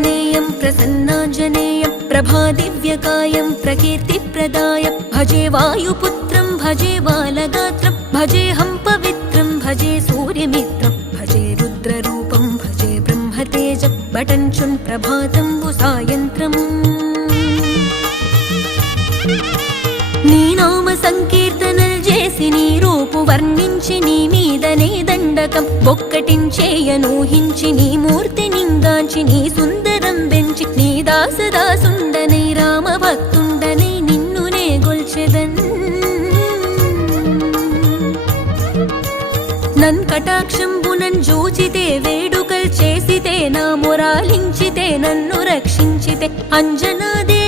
ఆంజనేయం ప్రసన్నాంజనేయం ప్రభాదివ్యకాయం ప్రకీర్తిప్రదాయం భజే వాయుపుత్రం భజే బాలగాత్రం భజేహం పవిత్రం భజే సూర్యమిత్రం భజే రుద్రరూపం భజే బ్రహ్మతేజం బటంచున్ ప్రభాతంబు సాయంత్రం నీ నామ సంకీర్తనల్ చేసి నీ రూపు వర్ణించి నీ మీదనే దండకం ఒక్కటించేయనూహించి నీ మూర్తి నింగాంచి నీ సుందరం బెంచి నీ దాసదాసుండనై రామ భక్తుండనై నిన్నునే గొల్చెదన్ నన్ కటాక్షంబునన్ జూచితే వేడుకల్ చేసితే నా మొరాలించితే నన్ను రక్షించితే అంజనాదే